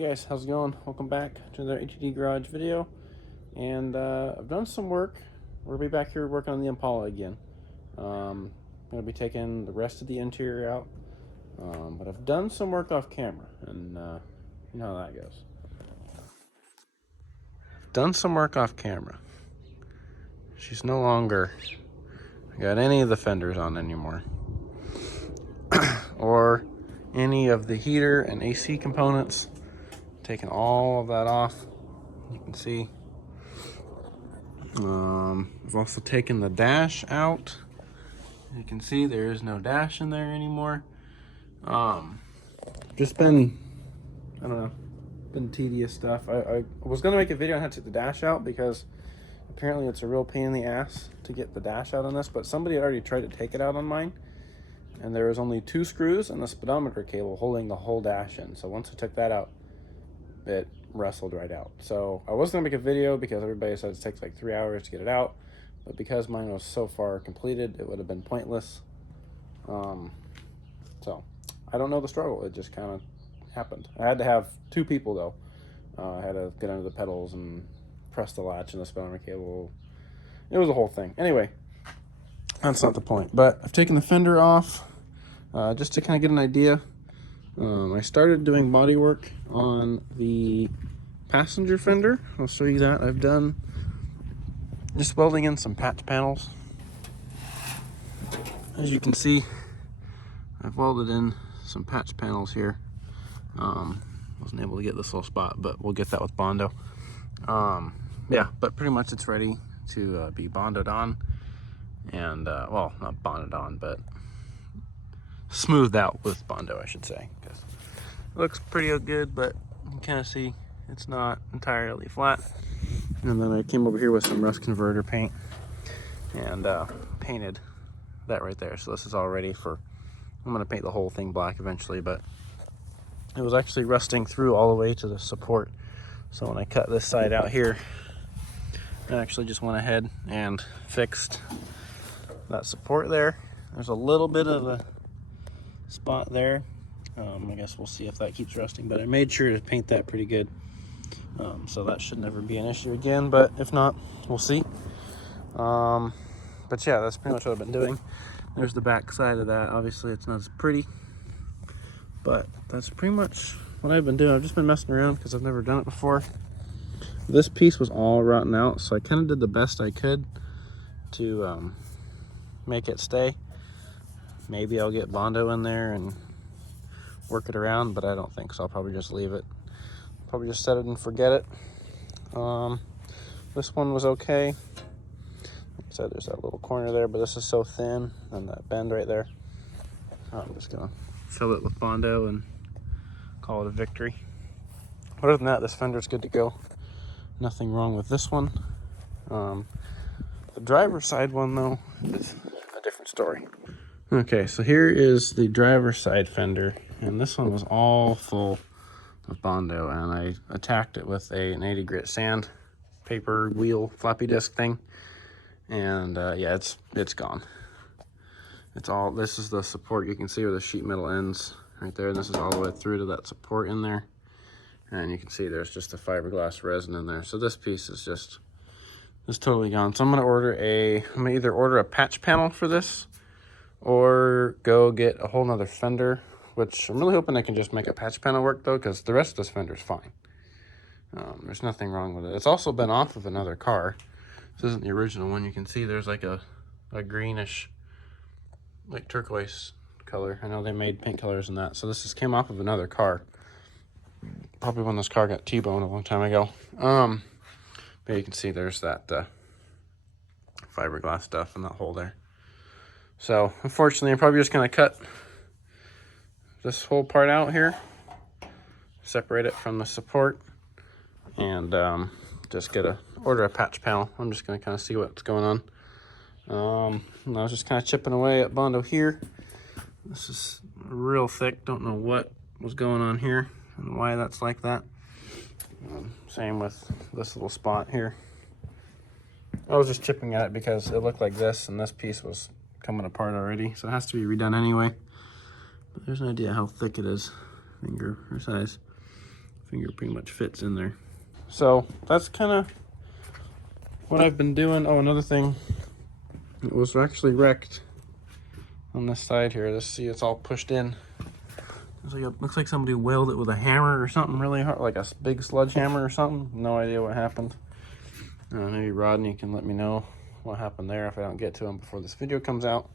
Hey guys, how's it going? Welcome back to another HED Garage video. And I've done some work. We'll be back here working on the Impala again. I'm going to be taking the rest of the interior out. But I've done some work off camera, and you know how that goes. Done some work off camera. She's no longer got any of the fenders on anymore. Or any of the heater and AC components. Taken all of that off. You can see. I've also taken the dash out. You can see there is no dash in there anymore. Just been, I don't know, been tedious stuff. I was gonna make a video on how to take the dash out because apparently it's a real pain in the ass to get the dash out on this, but somebody had already tried to take it out on mine, and there was only 2 screws and the speedometer cable holding the whole dash in. So once I took that out, it wrestled right out. So I was gonna make a video because everybody says it takes like 3 hours to get it out, but because mine was so far completed, it would have been pointless. So I don't know the struggle. It just kind of happened. I had to have 2 people though. I had to get under the pedals and press the latch and the speedometer cable. It was a whole thing. Anyway, that's not the point. But I've taken the fender off just to kind of get an idea. I started doing body work on the passenger fender. I'll show you that. I've done just welding in some patch panels. As you can see, I've welded in some patch panels here. Wasn't able to get this little spot, but we'll get that with Bondo. Yeah, but pretty much it's ready to be bonded on. And, well, not bonded on, but smoothed out with Bondo, I should say. Because it looks pretty good, but you can kind of see it's not entirely flat. And then I came over here with some rust converter paint and painted that right there. So this is all ready for, I'm going to paint the whole thing black eventually, but it was actually rusting through all the way to the support. So when I cut this side out here, I actually just went ahead and fixed that support there. There's a little bit of a spot there. I guess we'll see if that keeps rusting, but I made sure to paint that pretty good. So that should never be an issue again, but if not, we'll see. But yeah, that's pretty much what I've been doing. There's the back side of that. Obviously it's not as pretty, but that's pretty much what I've been doing. I've just been messing around because I've never done it before. This piece was all rotten out, so I kind of did the best I could to make it stay. Maybe I'll get Bondo in there and work it around, but I don't think so. I'll probably just leave it. Probably just set it and forget it. This one was okay. Like I said, there's that little corner there, but this is so thin, and that bend right there. I'm just gonna fill it with Bondo and call it a victory. Other than that, this fender's good to go. Nothing wrong with this one. The driver's side one though is a different story. Okay, so here is the driver's side fender, and this one was all full of Bondo, and I attacked it with an 80 grit sand paper wheel floppy disk thing, and yeah, it's gone. It's all, this is the support. You can see where the sheet metal ends right there. This is all the way through to that support in there, and you can see there's just a fiberglass resin in there. So this piece is just totally gone. So I'm gonna either order a patch panel for this or go get a whole nother fender, which I'm really hoping I can just make a patch panel work though, because the rest of this fender is fine. There's nothing wrong with it. It's also been off of another car. This isn't the original one. You can see there's like a greenish, like turquoise color. I know they made paint colors in that. So this just came off of another car. Probably when this car got T-boned a long time ago. But you can see there's that fiberglass stuff in that hole there. So unfortunately, I'm probably just gonna cut this whole part out here, separate it from the support, and just order a patch panel. I'm just gonna kind of see what's going on. And I was just kind of chipping away at Bondo here. This is real thick. Don't know what was going on here and why that's like that. Same with this little spot here. I was just chipping at it because it looked like this, and this piece was coming apart already, so it has to be redone anyway. But there's an idea how thick it is, finger size. Finger pretty much fits in there. So that's kind of what I've been doing. Oh, another thing, it was actually wrecked on this side here. Let's see, it's all pushed in. It's like looks like somebody welded it with a hammer or something really hard, like a big sledgehammer or something. No idea what happened. Maybe Rodney can let me know what happened there if I don't get to him before this video comes out.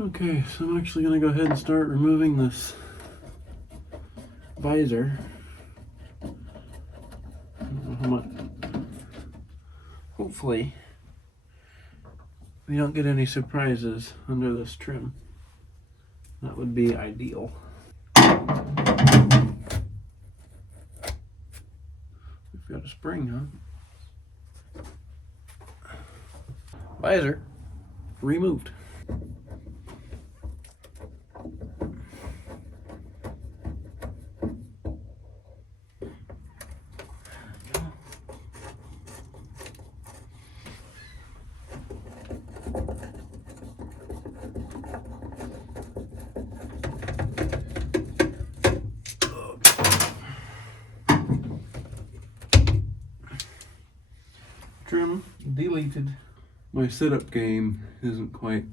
Okay, so I'm actually gonna go ahead and start removing this visor. Hopefully we don't get any surprises under this trim. That would be ideal. We've got a spring, huh? Visor removed. Trim deleted. My setup game isn't quite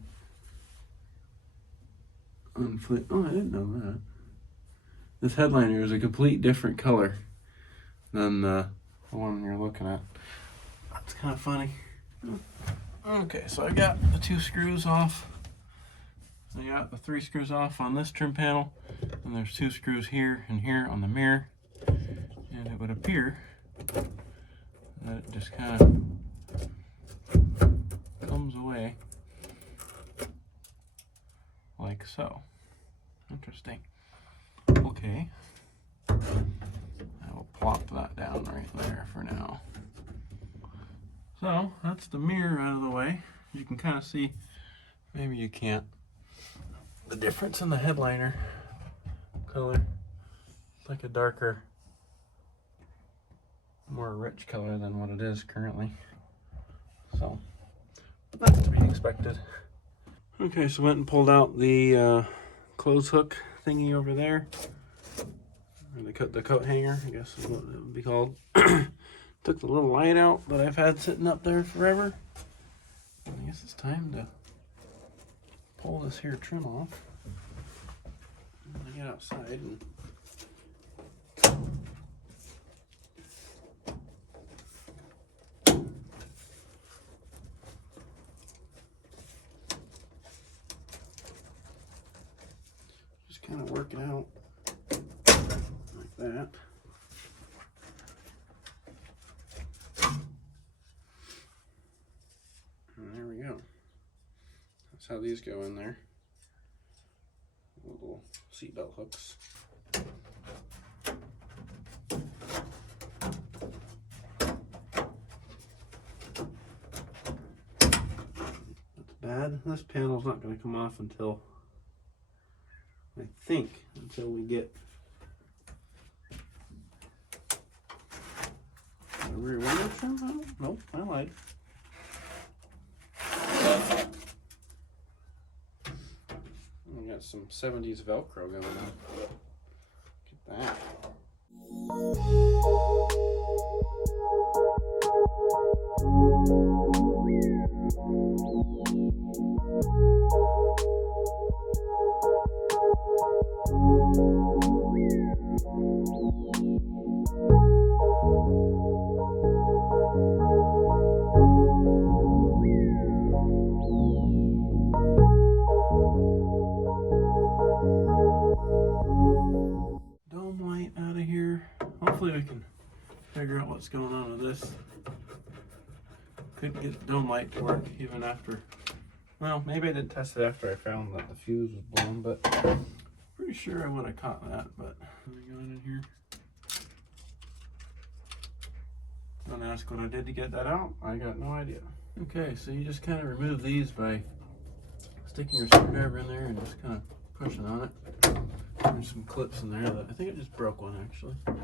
unflit. Oh, I didn't know that. This headliner is a complete different color than the one you're looking at. That's kind of funny. Okay, so I got the 2 screws off. I got the 3 screws off on this trim panel, and there's 2 screws here and here on the mirror. And it would appear that it just kind of comes away like so. Interesting. Okay, I will plop that down right there for now. So that's the mirror out of the way. You can kind of see, maybe you can't, the difference in the headliner color. It's like a darker, more rich color than what it is currently. So that's to be expected. Okay, so went and pulled out the clothes hook thingy over there. Or the coat hanger, I guess is what it would be called. Took the little light out that I've had sitting up there forever. I guess it's time to pull this here trim off. I'm gonna get outside and just kind of work it out like that. And there we go. That's how these go in there. Little seatbelt hooks. That's bad. This panel's not going to come off until, I think, until we get the rear window trim. Oh, nope, I lied. We got some 70s Velcro going on. Look at that. Hopefully we can figure out what's going on with this. Couldn't get the dome light to work even after, well, maybe I didn't test it after I found that the fuse was blown, but pretty sure I would have caught that. But let me go in here. Don't ask what I did to get that out. I got no idea. Okay, so you just kind of remove these by sticking your screwdriver in there and just kind of pushing on it. There's some clips in there that I think it just broke one actually. There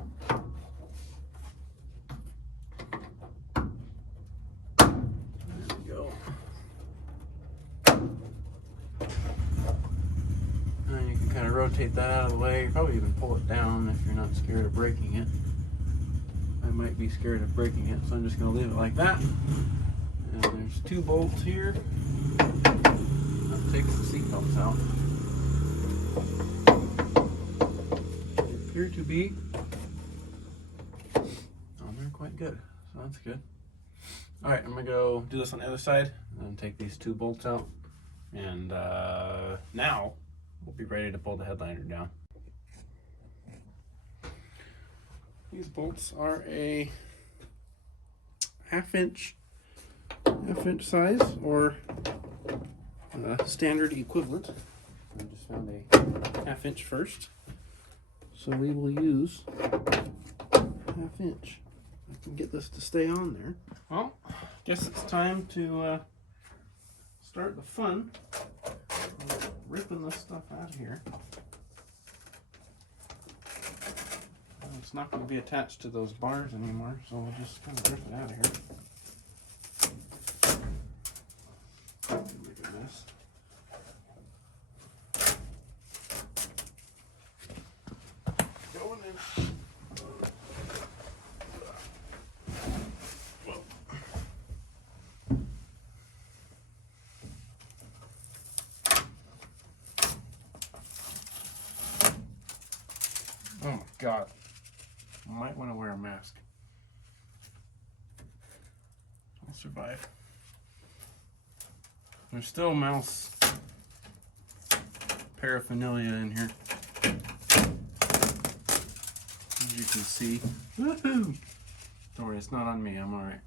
we go. And you can kind of rotate that out of the way. You probably even pull it down if you're not scared of breaking it. might be scared of breaking it, so I'm just going to leave it like that. And there's 2 bolts here. I'll take the seat belts out. They appear to be on there quite good, so that's good. All right, I'm going to go do this on the other side and take these 2 bolts out. And now we'll be ready to pull the headliner down. These bolts are a half inch size, or standard equivalent. I just found a half inch first, so we will use half inch. I can get this to stay on there. Well, guess it's time to start the fun of ripping this stuff out of here. It's not going to be attached to those bars anymore, so we'll just kind of rip it out of here. Make a mess. Going in. Whoa. Oh my God. Might want to wear a mask. I'll survive. There's still mouse paraphernalia in here, as you can see. Woohoo! Don't worry, it's not on me. I'm alright.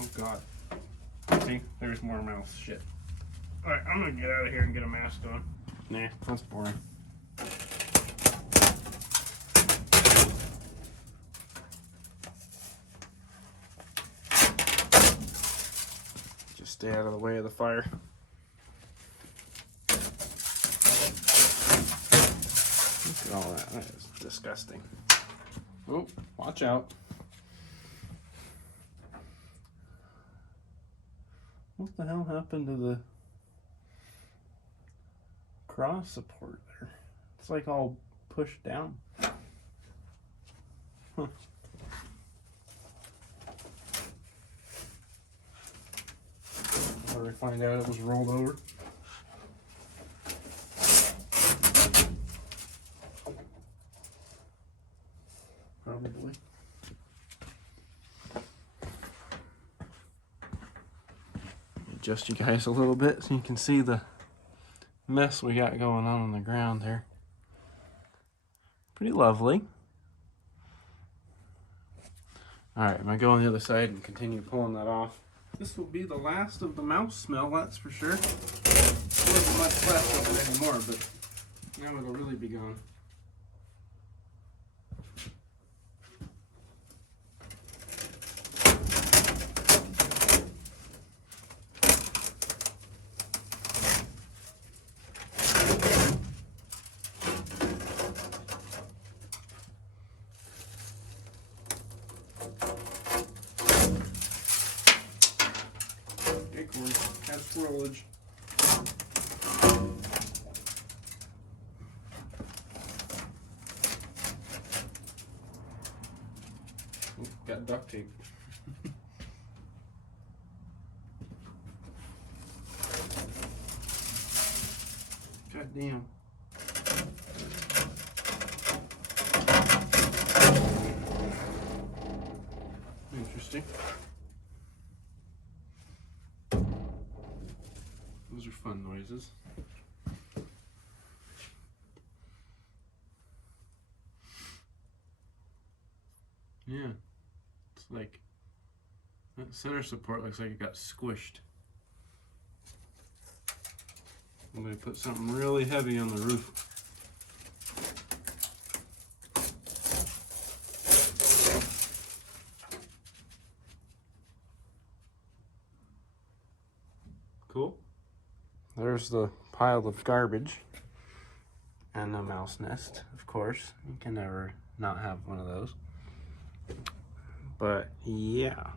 Oh God. See, there's more mouse shit. Alright, I'm gonna get out of here and get a mask on. Nah, that's boring. Stay out of the way of the fire. Look at all that. That is disgusting. Oh, watch out. What the hell happened to the cross support there? It's like all pushed down. Huh. Or find out it was rolled over. Probably. Adjust you guys a little bit so you can see the mess we got going on the ground there. Pretty lovely. Alright, I'm going to go on the other side and continue pulling that off. This will be the last of the mouse smell, that's for sure. There wasn't much left of it anymore, but now it'll really be gone. Has squirrelage. Ooh, got duct tape. God damn. Interesting. Those are fun noises. Yeah, it's like that center support looks like it got squished. I'm going to put something really heavy on the roof. Cool. There's the pile of garbage and the mouse nest, of course. You can never not have one of those. But yeah.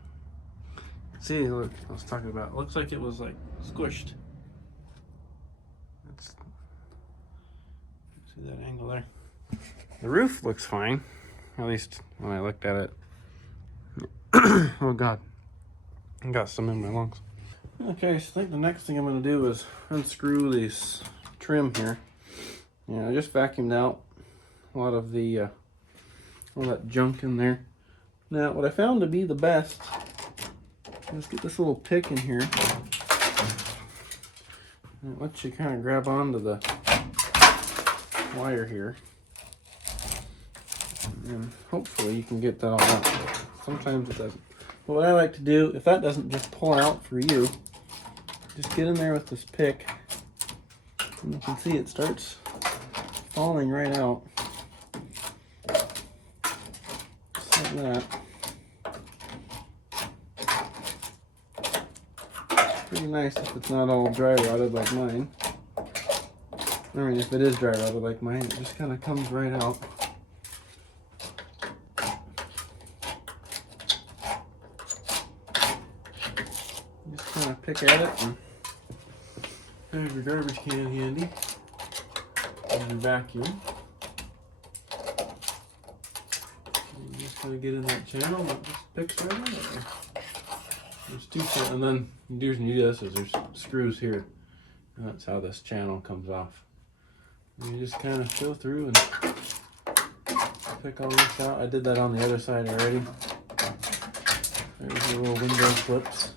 See, look, I was talking about, it looks like it was like squished. See that angle there? The roof looks fine. At least when I looked at it. Oh God, I got some in my lungs. Okay, so I think the next thing I'm going to do is unscrew this trim here. Yeah, I just vacuumed out a lot of the all that junk in there. Now, what I found to be the best, let's get this little pick in here. And it lets you kind of grab onto the wire here. And hopefully you can get that all out. Sometimes it doesn't. But what I like to do, if that doesn't just pull out for you, just get in there with this pick. And you can see it starts falling right out. Just like that. It's pretty nice if it's not all dry rotted like mine. I mean, if it is dry rotted like mine, it just kind of comes right out. Just kind of pick at it and have your garbage can handy and your vacuum. And you just kind of get in that channel and it just picks right out of there. There's two channels, and then the reason you do this is there's screws here, and that's how this channel comes off. And you just kind of go through and pick all this out. I did that on the other side already. There's the little window clips.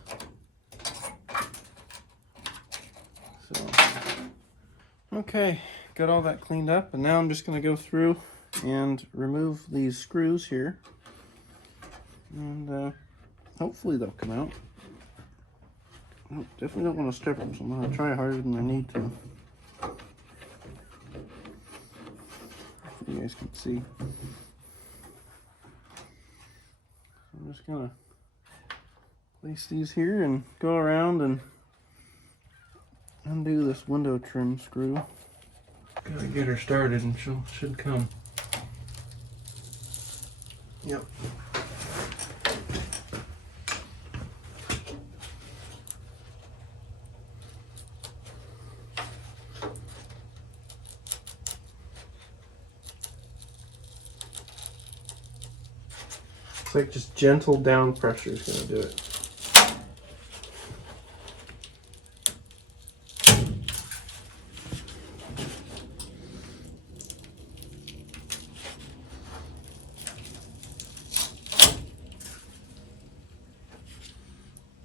So, okay, got all that cleaned up, and now I'm just going to go through and remove these screws here. And hopefully they'll come out. I definitely don't want to strip them, so I'm going to try harder than I need to. You guys can see. I'm just going to place these here and go around and undo this window trim screw. Gotta get her started and she should come. Yep. It's like just gentle down pressure is going to do it.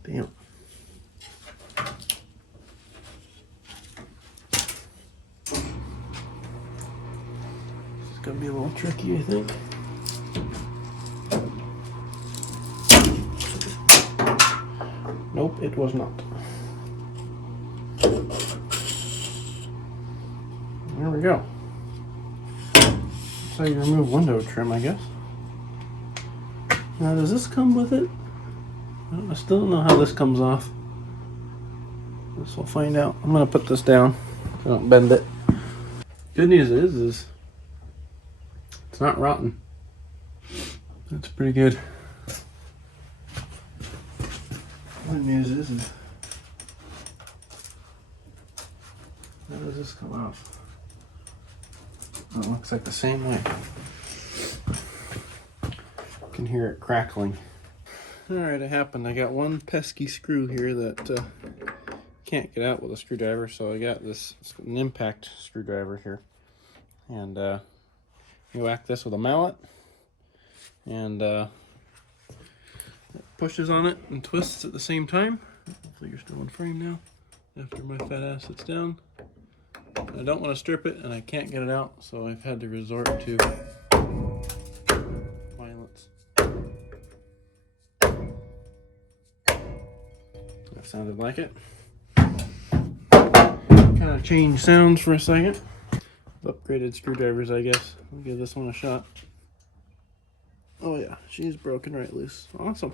Damn. It's going to be a little tricky, I think. Nope, it was not. There we go. That's how you remove window trim, I guess. Now, does this come with it? I still don't know how this comes off. Guess we'll find out. I'm going to put this down so I don't bend it. Good news is it's not rotten. That's pretty good. Good news is how does this come off? Oh, it looks like the same way. You can hear it crackling. Alright, it happened. I got one pesky screw here that can't get out with a screwdriver, so I got this an impact screwdriver here. And you whack this with a mallet, and it pushes on it and twists at the same time. Hopefully you're still in frame now after my fat ass sits down. I don't want to strip it and I can't get it out, so I've had to resort to violence. That sounded like it. Kind of change sounds for a second. Upgraded screwdrivers, I guess. I'll give this one a shot. Oh yeah, she's broken right loose. Awesome.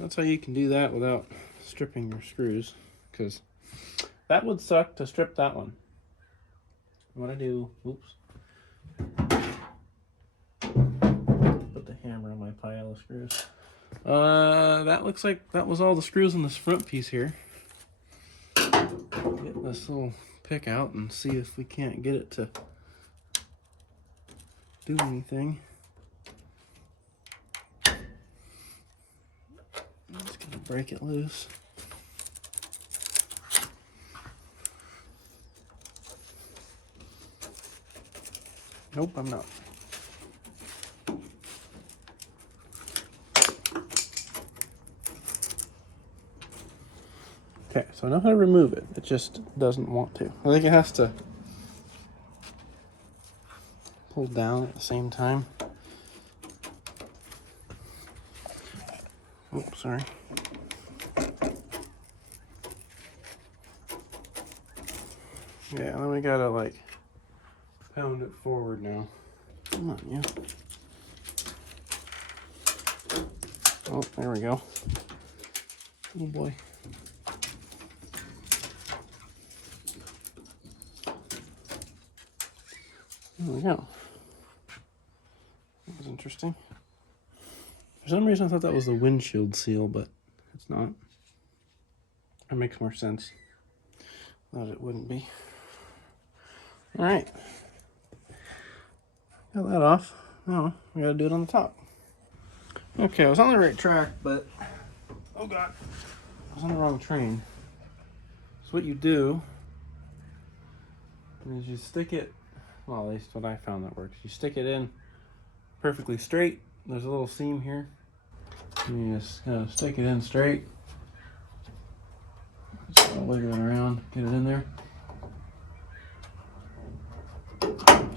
That's how you can do that without stripping your screws, because that would suck to strip that one. What I do, oops. Put the hammer on my pile of screws. That looks like that was all the screws in this front piece here. Get this little pick out and see if we can't get it to do anything. break it loose. Nope, I'm not. Okay, so I know how to remove it. It just doesn't want to. I think it has to pull down at the same time. Oh, sorry. Yeah, then we gotta like pound it forward now. Come on, yeah. Oh, there we go. Oh boy. There we go. That was interesting. For some reason I thought that was the windshield seal, but it's not. That makes more sense. Thought it wouldn't be. Alright. Got that off. Now we gotta do it on the top. Okay, I was on the right track, but oh god, I was on the wrong train. So what you do is you stick it, well, at least what I found that works. You stick it in perfectly straight. There's a little seam here. And you just kind of stick it in straight. Just wiggle it around, get it in there.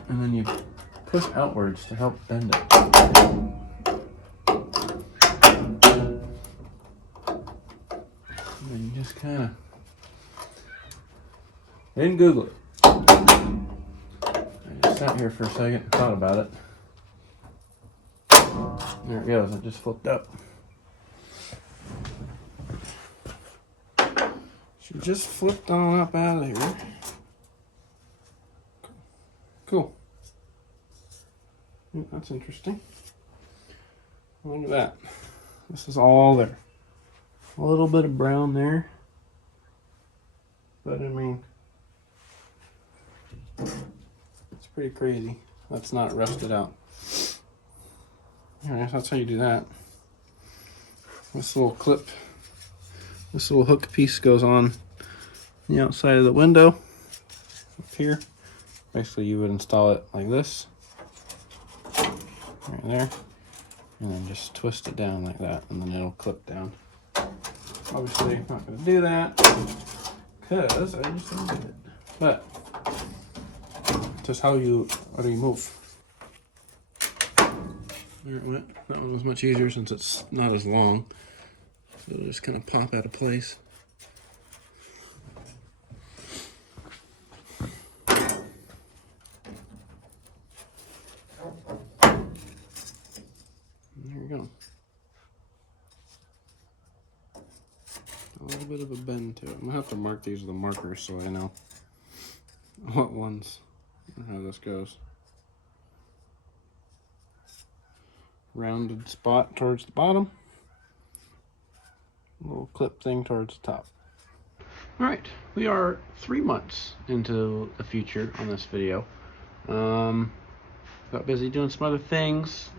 And then you push outwards to help bend it. And then you just kind of, I didn't Google it. I just sat here for a second and thought about it. There it goes, it just flipped up. She just flipped on up out of here. Cool. Yeah, that's interesting. Look at that. This is all there. A little bit of brown there. But I mean, it's pretty crazy. That's not rusted out. Alright, that's how you do that. This little clip, this little hook piece goes on the outside of the window up here. Basically, you would install it like this, right there, and then just twist it down like that, and then it'll clip down. Obviously, I'm not going to do that because I just don't get it. But just how do you move? There it went. That one was much easier since it's not as long. So it'll just kind of pop out of place. There we go. A little bit of a bend to it. I'm gonna have to mark these with a marker so I know what ones and how this goes. Rounded spot towards the bottom. Little clip thing towards the top. Alright, we are 3 months into the future on this video. Got busy doing some other things,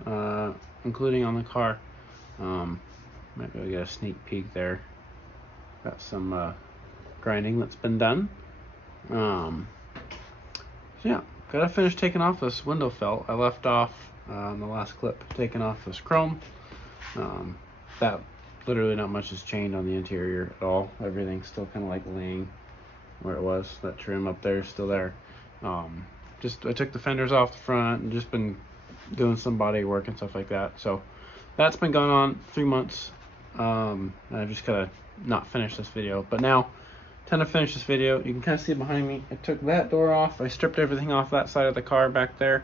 including on the car. Might be able to get a sneak peek there. Got some grinding that's been done. So yeah, gotta finish taking off this window felt. I left off in the last clip taking off this chrome. That literally not much has changed on the interior at all. Everything's still kind of like laying where it was. That trim up there is still there. Just I took the fenders off the front and just been doing some body work and stuff like that. So that's been going on 3 months. I've just gotta not finish this video, but now time to finish this video. You can kind of see it behind me. I took that door off. I stripped everything off that side of the car back there.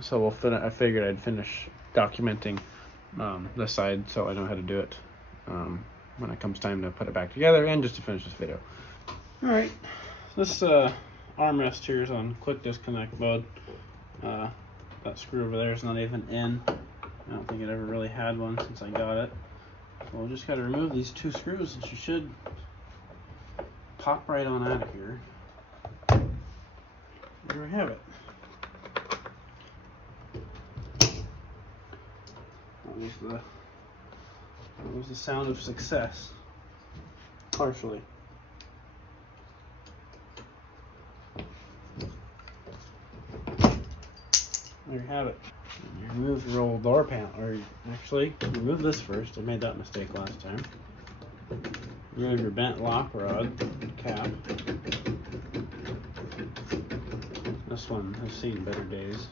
So I figured I'd finish documenting this side so I know how to do it when it comes time to put it back together and just to finish this video. Alright, this armrest here is on quick disconnect mode. That screw over there is not even in. I don't think it ever really had one since I got it. So we'll just gotta remove these 2 screws and she should pop right on out of here. There we have it. That was the It was the sound of success. Partially. There you have it. You remove your old door panel, or actually, remove this first. I made that mistake last time. Remove your bent lock rod cap. This one has seen better days.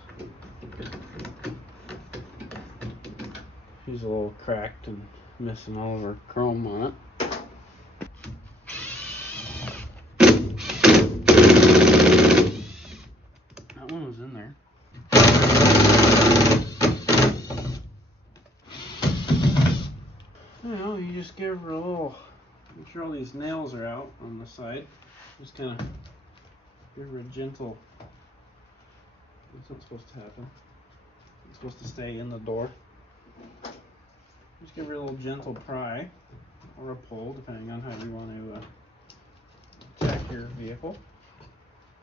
She's a little cracked and missing all of her chrome on it. That one was in there. You know, you just give her a little, make sure all these nails are out on the side. Just kind of give her a gentle, that's not supposed to happen. It's supposed to stay in the door. Just give her a little gentle pry or a pull, depending on how you want to check your vehicle.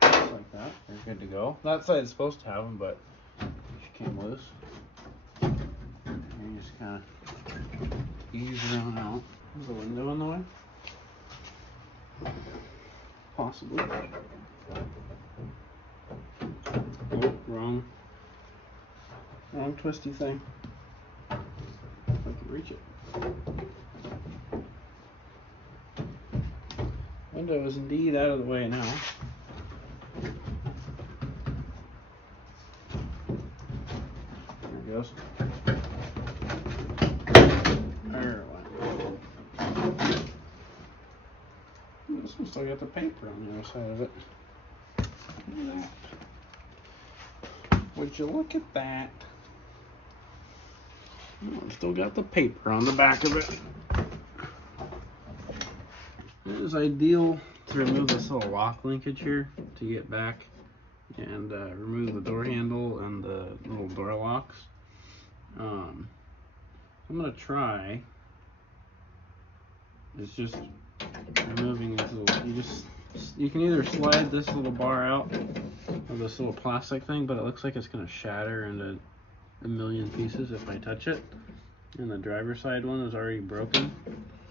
Just like that, you're good to go. That side's supposed to have them, but she came loose. And you just kind of ease around out. Is the window in the way? Possibly. Oh, wrong twisty thing. If I can reach it. Window is indeed out of the way now. There it goes. There it went. This one still got the paper on the other side of it. Look at that. Would you look at that? Oh, it's still got the paper on the back of it. It is ideal to remove this little lock linkage here to get back and remove the door handle and the little door locks. I'm going to try is just removing this little, you can either slide this little bar out of this little plastic thing, but it looks like it's going to shatter into a million pieces if I touch it. And the driver's side one is already broken.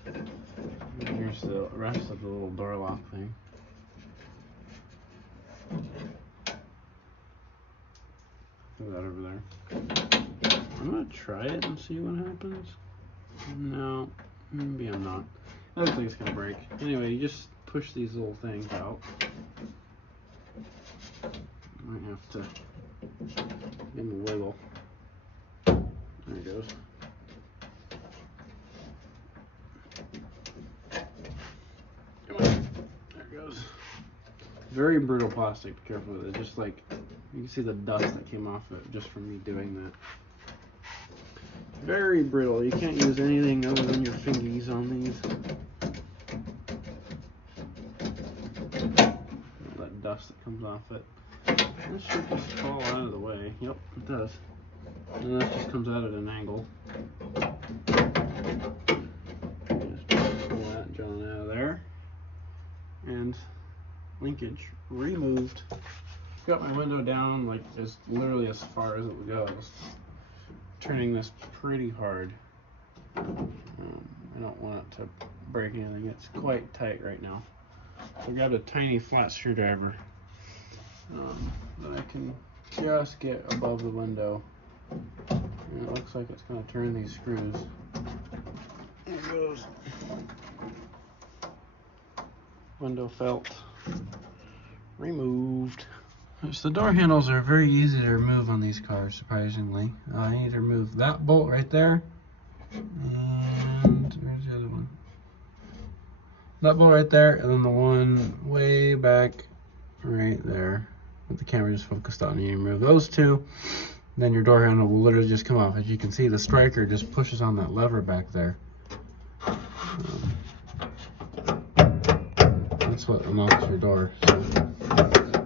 And here's the rest of the little door lock thing. Put that over there. I'm gonna try it and see what happens. No, maybe I'm not. I don't think it's gonna break. Anyway, you just push these little things out. Might have to give them a wiggle. There it goes. Come on. There it goes. Very brittle plastic. Be careful with it. Just like you can see the dust that came off it just from me doing that. Very brittle. You can't use anything other than your fingies on these. All that dust that comes off it. This should just fall out of the way. Yep, it does. And that just comes out at an angle. Just pull that John out of there. And linkage removed. Got my window down like as literally as far as it goes. Turning this pretty hard. I don't want it to break anything. It's quite tight right now. So I grabbed a tiny flat screwdriver that I can just get above the window. And it looks like it's going to turn these screws. There it goes. Window felt removed. So the door handles are very easy to remove on these cars, surprisingly. I need to remove that bolt right there. And where's the other one? That bolt right there, and then the one way back right there with the camera just focused on. You remove those two, then your door handle will literally just come off. As you can see, the striker just pushes on that lever back there. That's what unlocks your door. So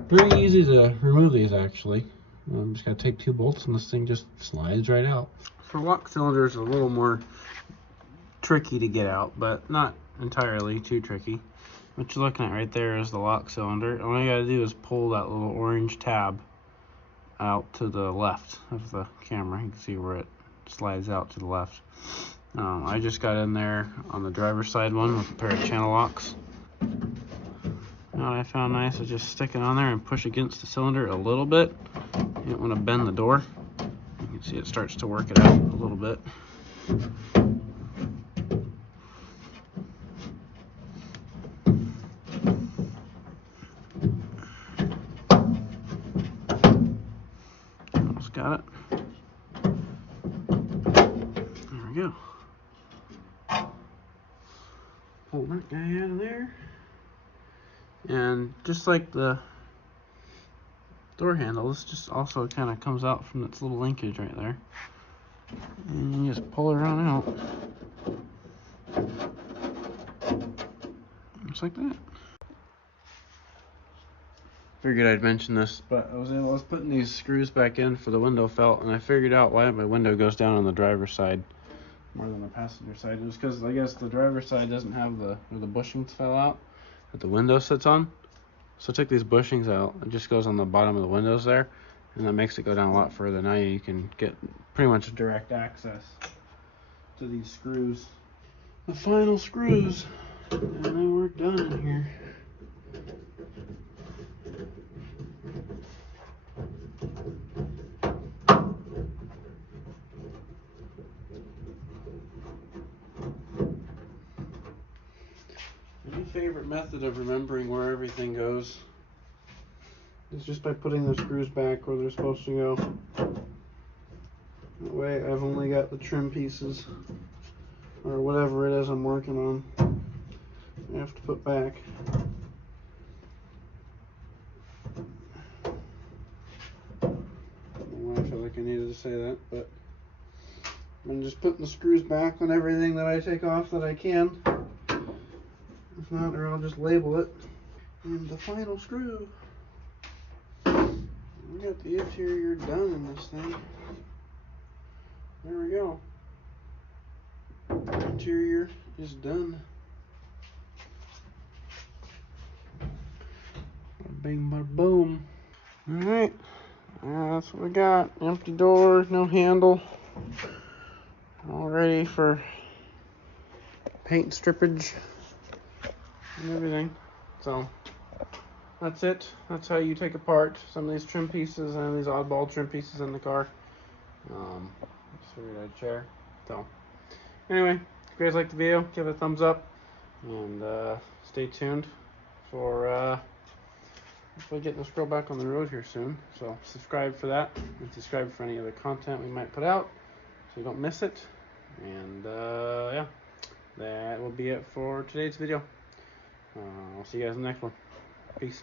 very easy to remove these actually. I'm just gonna take two bolts and this thing just slides right out. For lock cylinders, a little more tricky to get out, but not entirely too tricky. What you're looking at right there is the lock cylinder. All you gotta do is pull that little orange tab out to the left of the camera. You can see where it slides out to the left. I just got in there on the driver's side one with a pair of channel locks. Now what I found nice is just stick it on there and push against the cylinder a little bit. You don't want to bend the door. You can see it starts to work it out a little bit. Almost got it. There we go. Pull that guy out of there. And just like the door handle, this just also kind of comes out from its little linkage right there. And you just pull it on out. Just like that. Figured I'd mention this, but I was putting these screws back in for the window felt, and I figured out why my window goes down on the driver's side more than the passenger side. It was because I guess the driver's side doesn't have where the bushings fell out that the window sits on. So I took these bushings out. It just goes on the bottom of the windows there, and that makes it go down a lot further. Now you can get pretty much direct access to these screws. The final screws, and then we're done in here. My favorite method of remembering where everything goes is just by putting the screws back where they're supposed to go. That way I've only got the trim pieces, or whatever it is I'm working on, I have to put back. I don't know why I felt like I needed to say that, but I'm just putting the screws back on everything that I take off that I can. If not, or I'll just label it. And the final screw. We got the interior done in this thing. There we go. Interior is done. Bada bing, bada boom. Alright, that's what we got. Empty door, no handle. All ready for paint strippage and everything. So that's it. That's how you take apart some of these trim pieces and these oddball trim pieces in the car. Just figured I'd share. So anyway, if you guys like the video, give it a thumbs up, and stay tuned for hopefully getting this girl back on the road here soon. So subscribe for that, and subscribe for any other content we might put out so you don't miss it. And yeah, that will be it for today's video. I'll see you guys in the next one. Peace.